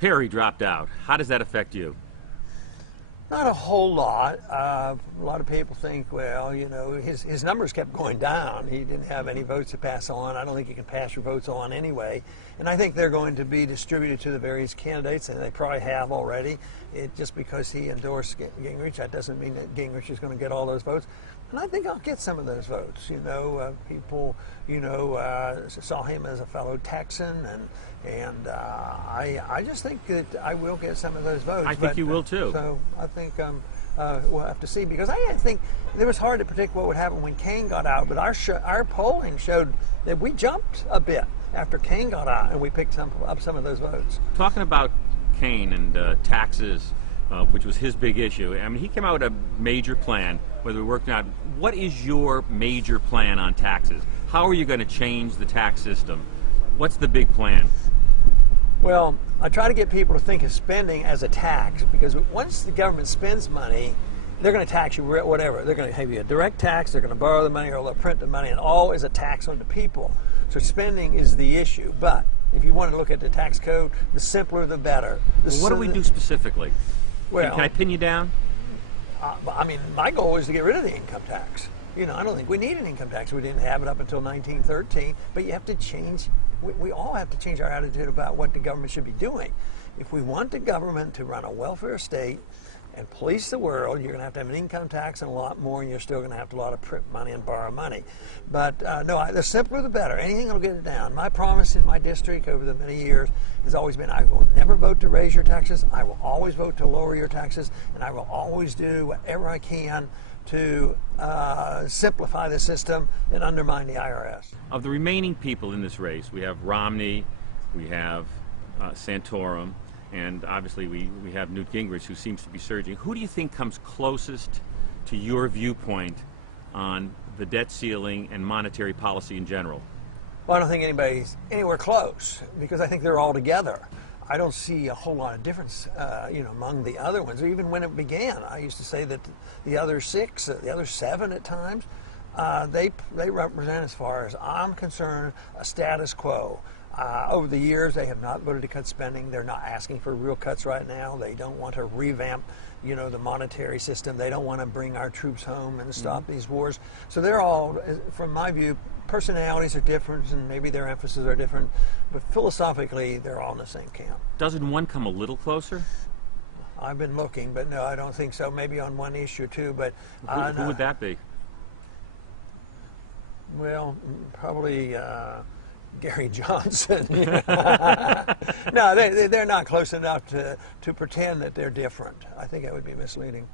Perry dropped out. How does that affect you? Not a whole lot. A lot of people think, well, you know, his numbers kept going down. He didn't have any votes to pass on. I don't think you can pass your votes on anyway. And I think they're going to be distributed to the various candidates, and they probably have already. Just because he endorsed Gingrich, that doesn't mean that Gingrich is going to get all those votes. And I think I'll get some of those votes. You know, people, you know, saw him as a fellow Texan, and I just think that I will get some of those votes. I think you will too. So I think we'll have to see, because I think it was hard to predict what would happen when Kane got out, but our polling showed that we jumped a bit after Kane got out, and we picked up some of those votes. Talking about Kane and taxes, which was his big issue. I mean, he came out with a major plan, whether it worked or not. What is your major plan on taxes? How are you going to change the tax system? What's the big plan? Well, I try to get people to think of spending as a tax, because once the government spends money, they're going to tax you whatever. They're going to have you a direct tax, they're going to borrow the money, or they'll print the money, and all is a tax on the people. So spending is the issue. But if you want to look at the tax code, the simpler the better. Well, what do we do specifically? Well, can I pin you down? I mean, my goal is to get rid of the income tax. You know, I don't think we need an income tax. We didn't have it up until 1913, but you have to change. We all have to change our attitude about what the government should be doing. If we want the government to run a welfare state and police the world, you're going to have an income tax and a lot more, and you're still going to have to print money and borrow money. But no, the simpler the better. Anything will get it down. My promise in my district over the many years has always been, I will never vote to raise your taxes. I will always vote to lower your taxes, and I will always do whatever I can to simplify the system and undermine the IRS. Of the remaining people in this race, we have Romney, we have Santorum, and obviously we have Newt Gingrich, who seems to be surging. Who do you think comes closest to your viewpoint on the debt ceiling and monetary policy in general? Well, I don't think anybody's anywhere close, because I think they're all together. I don't see a whole lot of difference, you know, among the other ones. Even when it began, I used to say that the other six, the other seven at times, they represent, as far as I'm concerned, a status quo. Over the years, they have not voted to cut spending. They're not asking for real cuts right now. They don't want to revamp, you know, the monetary system. They don't want to bring our troops home and stop these wars. So they're all, from my view, personalities are different, and maybe their emphases are different, but philosophically, they're all in the same camp. Doesn't one come a little closer? I've been looking, but no, I don't think so. Maybe on one issue or two, but who would that be? Well, probably Gary Johnson. No, they're not close enough to pretend that they're different. I think that would be misleading.